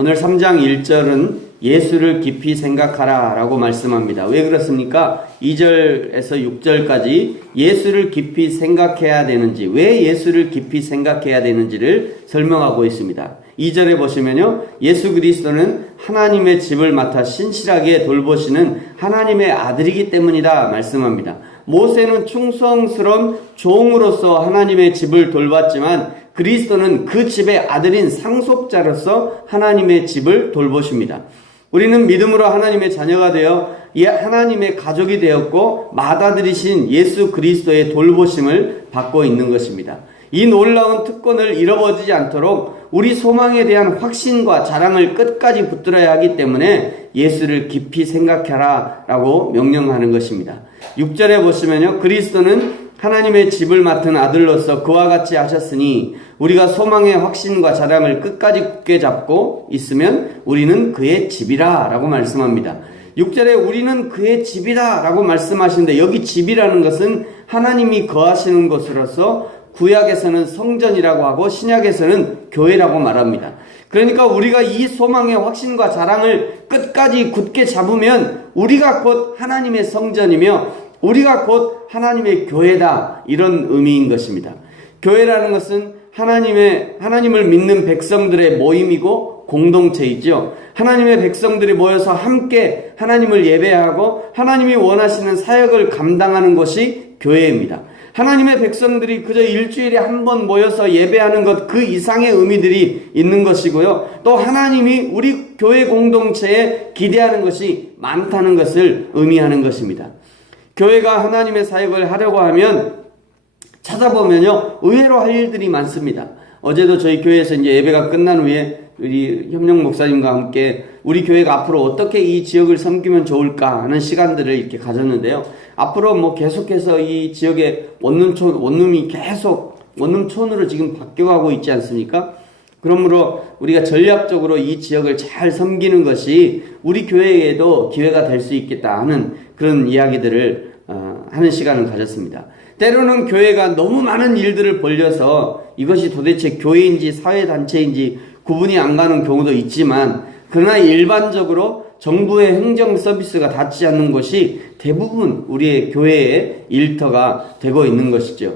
오늘 3장 1절은 예수를 깊이 생각하라 라고 말씀합니다. 왜 그렇습니까? 2절에서 6절까지 예수를 깊이 생각해야 되는지, 왜 예수를 깊이 생각해야 되는지를 설명하고 있습니다. 2절에 보시면요, 예수 그리스도는 하나님의 집을 맡아 신실하게 돌보시는 하나님의 아들이기 때문이다 말씀합니다. 모세는 충성스러운 종으로서 하나님의 집을 돌봤지만 그리스도는 그 집의 아들인 상속자로서 하나님의 집을 돌보십니다. 우리는 믿음으로 하나님의 자녀가 되어 하나님의 가족이 되었고 맏아들이신 예수 그리스도의 돌보심을 받고 있는 것입니다. 이 놀라운 특권을 잃어버리지 않도록 우리 소망에 대한 확신과 자랑을 끝까지 붙들어야 하기 때문에 예수를 깊이 생각하라 라고 명령하는 것입니다. 6절에 보시면요, 그리스도는 하나님의 집을 맡은 아들로서 그와 같이 하셨으니 우리가 소망의 확신과 자랑을 끝까지 굳게 잡고 있으면 우리는 그의 집이라 라고 말씀합니다. 6절에 우리는 그의 집이다 라고 말씀하시는데, 여기 집이라는 것은 하나님이 거하시는 곳으로서 구약에서는 성전이라고 하고 신약에서는 교회라고 말합니다. 그러니까 우리가 이 소망의 확신과 자랑을 끝까지 굳게 잡으면 우리가 곧 하나님의 성전이며 우리가 곧 하나님의 교회다, 이런 의미인 것입니다. 교회라는 것은 하나님을 믿는 백성들의 모임이고 공동체이죠. 하나님의 백성들이 모여서 함께 하나님을 예배하고 하나님이 원하시는 사역을 감당하는 것이 교회입니다. 하나님의 백성들이 그저 일주일에 한 번 모여서 예배하는 것, 그 이상의 의미들이 있는 것이고요. 또 하나님이 우리 교회 공동체에 기대하는 것이 많다는 것을 의미하는 것입니다. 교회가 하나님의 사역을 하려고 하면 찾아보면요, 의외로 할 일들이 많습니다. 어제도 저희 교회에서 이제 예배가 끝난 후에 우리 협력 목사님과 함께 우리 교회가 앞으로 어떻게 이 지역을 섬기면 좋을까 하는 시간들을 이렇게 가졌는데요. 앞으로 계속해서 이 지역의 원룸이 계속 원룸촌으로 지금 바뀌어가고 있지 않습니까? 그러므로 우리가 전략적으로 이 지역을 잘 섬기는 것이 우리 교회에도 기회가 될 수 있겠다 하는 그런 이야기들을 하는 시간을 가졌습니다. 때로는 교회가 너무 많은 일들을 벌려서 이것이 도대체 교회인지 사회단체인지 구분이 안 가는 경우도 있지만, 그러나 일반적으로 정부의 행정 서비스가 닿지 않는 것이 대부분 우리의 교회의 일터가 되고 있는 것이죠.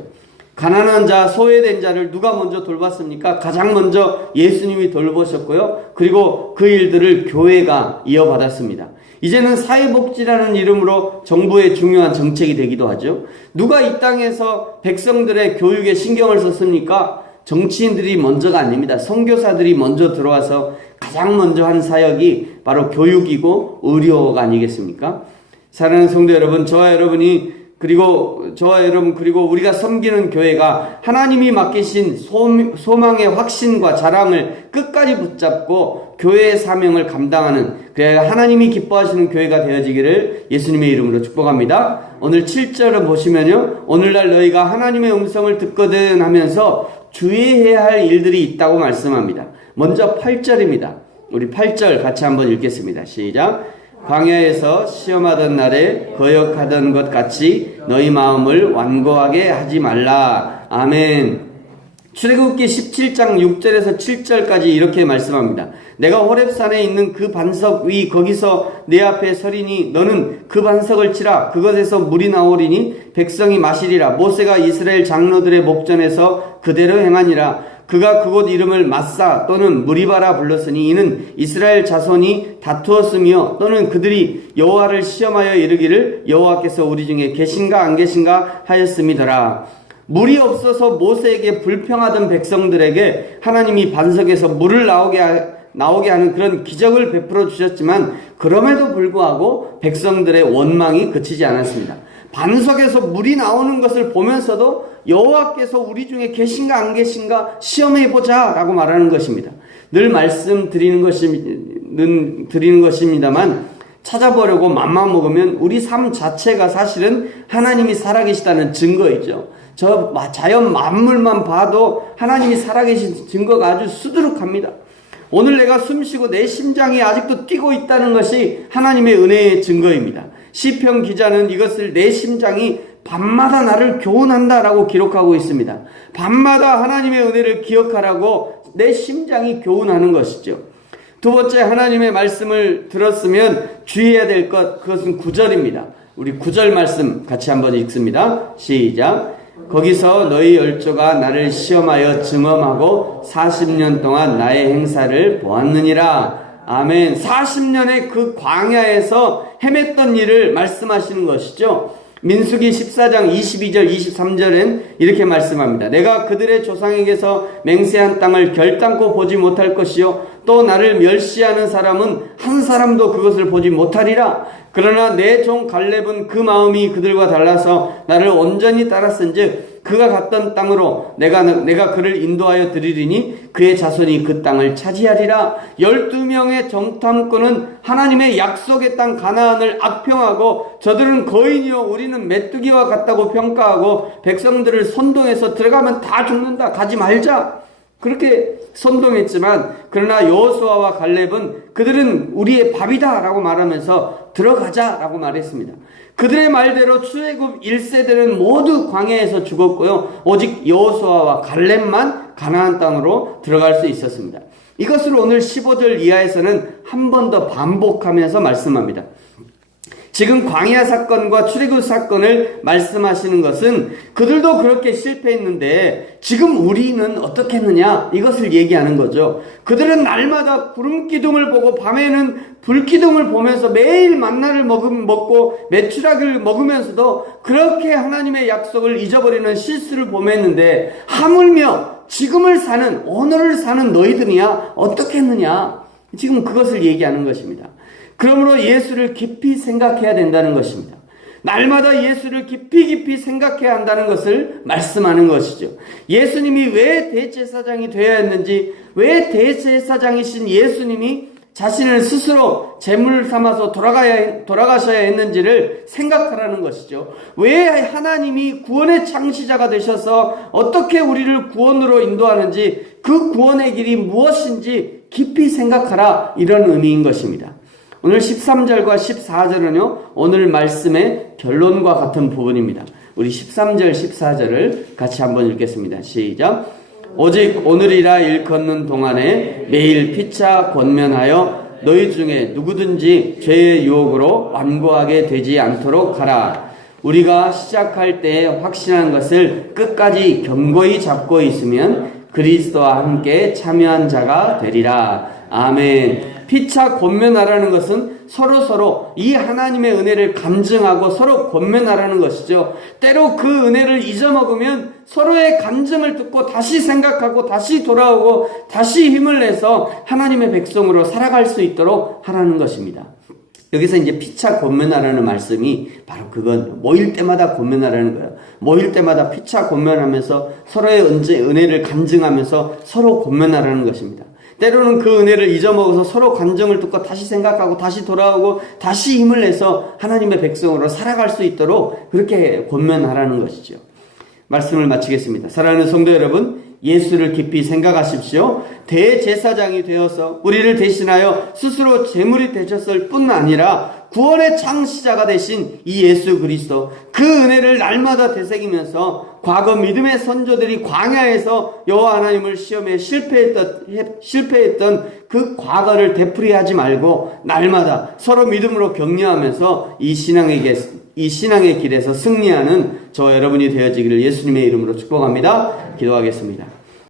가난한 자, 소외된 자를 누가 먼저 돌봤습니까? 가장 먼저 예수님이 돌보셨고요. 그리고 그 일들을 교회가 이어받았습니다. 이제는 사회복지라는 이름으로 정부의 중요한 정책이 되기도 하죠. 누가 이 땅에서 백성들의 교육에 신경을 썼습니까? 정치인들이 먼저가 아닙니다. 선교사들이 먼저 들어와서 가장 먼저 한 사역이 바로 교육이고 의료가 아니겠습니까? 사랑하는 성도 여러분, 저와 여러분 그리고 우리가 섬기는 교회가 하나님이 맡기신 소망의 확신과 자랑을 끝까지 붙잡고 교회의 사명을 감당하는, 그래야 하나님이 기뻐하시는 교회가 되어지기를 예수님의 이름으로 축복합니다. 오늘 7절을 보시면요, 오늘날 너희가 하나님의 음성을 듣거든 하면서 주의해야 할 일들이 있다고 말씀합니다. 먼저 8절입니다. 우리 8절 같이 한번 읽겠습니다. 시작. 광야에서 시험하던 날에 거역하던 것 같이 너희 마음을 완고하게 하지 말라. 아멘. 출애굽기 17장 6절에서 7절까지 이렇게 말씀합니다. 내가 호렙산에 있는 그 반석 위 거기서 내 앞에 서리니 너는 그 반석을 치라. 그것에서 물이 나오리니 백성이 마시리라. 모세가 이스라엘 장로들의 목전에서 그대로 행하니라. 그가 그곳 이름을 마사 또는 무리바라 불렀으니 이는 이스라엘 자손이 다투었으며 또는 그들이 여호와를 시험하여 이르기를 여호와께서 우리 중에 계신가 안 계신가 하였음이더라. 물이 없어서 모세에게 불평하던 백성들에게 하나님이 반석에서 물을 나오게 하는 그런 기적을 베풀어 주셨지만, 그럼에도 불구하고 백성들의 원망이 그치지 않았습니다. 반석에서 물이 나오는 것을 보면서도 여호와께서 우리 중에 계신가 안 계신가 시험해보자 라고 말하는 것입니다. 늘 말씀드리는 것입니다만 찾아보려고 맘만 먹으면 우리 삶 자체가 사실은 하나님이 살아계시다는 증거이죠. 저 자연 만물만 봐도 하나님이 살아계신 증거가 아주 수두룩합니다. 오늘 내가 숨쉬고 내 심장이 아직도 뛰고 있다는 것이 하나님의 은혜의 증거입니다. 시편 기자는 이것을 내 심장이 밤마다 나를 교훈한다라고 기록하고 있습니다. 밤마다 하나님의 은혜를 기억하라고 내 심장이 교훈하는 것이죠. 두 번째, 하나님의 말씀을 들었으면 주의해야 될 것, 그것은 9절입니다. 우리 9절 말씀 같이 한번 읽습니다. 시작. 거기서 너희 열조가 나를 시험하여 증언하고 40년 동안 나의 행사를 보았느니라. 아멘. 40년의 그 광야에서 헤맸던 일을 말씀하시는 것이죠. 민수기 14장 22절 23절엔 이렇게 말씀합니다. 내가 그들의 조상에게서 맹세한 땅을 결단코 보지 못할 것이요 또 나를 멸시하는 사람은 한 사람도 그것을 보지 못하리라. 그러나 내 종 갈렙은 그 마음이 그들과 달라서 나를 온전히 따랐은즉 그가 갔던 땅으로 내가 그를 인도하여 드리리니 그의 자손이 그 땅을 차지하리라. 12명의 정탐꾼은 하나님의 약속의 땅 가나안을 악평하고 저들은 거인이요 우리는 메뚜기와 같다고 평가하고 백성들을 선동해서 들어가면 다 죽는다, 가지 말자, 그렇게 선동했지만, 그러나 여호수아와 갈렙은 그들은 우리의 밥이다 라고 말하면서 들어가자 라고 말했습니다. 그들의 말대로 출애굽 1세대는 모두 광야에서 죽었고요, 오직 여호수아와 갈렙만 가나안 땅으로 들어갈 수 있었습니다. 이것을 오늘 15절 이하에서는 한 번 더 반복하면서 말씀합니다. 지금 광야 사건과 출애굽 사건을 말씀하시는 것은 그들도 그렇게 실패했는데 지금 우리는 어떻게 했느냐, 이것을 얘기하는 거죠. 그들은 날마다 구름 기둥을 보고 밤에는 불 기둥을 보면서 매일 만나를 먹고 메추라기를 먹으면서도 그렇게 하나님의 약속을 잊어버리는 실수를 범했는데, 하물며 지금을 사는, 오늘을 사는 너희들이야 어떻게 했느냐, 지금 그것을 얘기하는 것입니다. 그러므로 예수를 깊이 생각해야 된다는 것입니다. 날마다 예수를 깊이 생각해야 한다는 것을 말씀하는 것이죠. 예수님이 왜 대제사장이 되어야 했는지, 왜 대제사장이신 예수님이 자신을 스스로 제물을 삼아서 돌아가셔야 했는지를 생각하라는 것이죠. 왜 하나님이 구원의 창시자가 되셔서 어떻게 우리를 구원으로 인도하는지, 그 구원의 길이 무엇인지 깊이 생각하라, 이런 의미인 것입니다. 오늘 13절과 14절은요, 오늘 말씀의 결론과 같은 부분입니다. 우리 13절, 14절을 같이 한번 읽겠습니다. 시작. 오직 오늘이라 일컫는 동안에 매일 피차 권면하여 너희 중에 누구든지 죄의 유혹으로 완고하게 되지 않도록 하라. 우리가 시작할 때 확신한 것을 끝까지 견고히 잡고 있으면 그리스도와 함께 참여한 자가 되리라. 아멘. 피차 권면하라는 것은 서로 이 하나님의 은혜를 간증하고 서로 권면하라는 것이죠. 때로 그 은혜를 잊어먹으면 서로의 간증을 듣고 다시 생각하고 다시 돌아오고 다시 힘을 내서 하나님의 백성으로 살아갈 수 있도록 하라는 것입니다. 여기서 이제 피차 권면하라는 말씀이 바로 그건 모일 때마다 권면하라는 거예요. 모일 때마다 피차 권면하면서 서로의 은혜를 간증하면서 서로 권면하라는 것입니다. 때로는 그 은혜를 잊어먹어서 서로 간증을 듣고 다시 생각하고 다시 돌아오고 다시 힘을 내서 하나님의 백성으로 살아갈 수 있도록 그렇게 권면하라는 것이죠. 말씀을 마치겠습니다. 사랑하는 성도 여러분, 예수를 깊이 생각하십시오. 대제사장이 되어서 우리를 대신하여 스스로 제물이 되셨을 뿐 아니라 구원의 창시자가 되신 이 예수 그리스도, 그 은혜를 날마다 되새기면서 과거 믿음의 선조들이 광야에서 여호와 하나님을 시험에 실패했던 그 과거를 되풀이하지 말고 날마다 서로 믿음으로 격려하면서 이 신앙의 길에서 승리하는 저와 여러분이 되어지기를 예수님의 이름으로 축복합니다. 기도하겠습니다.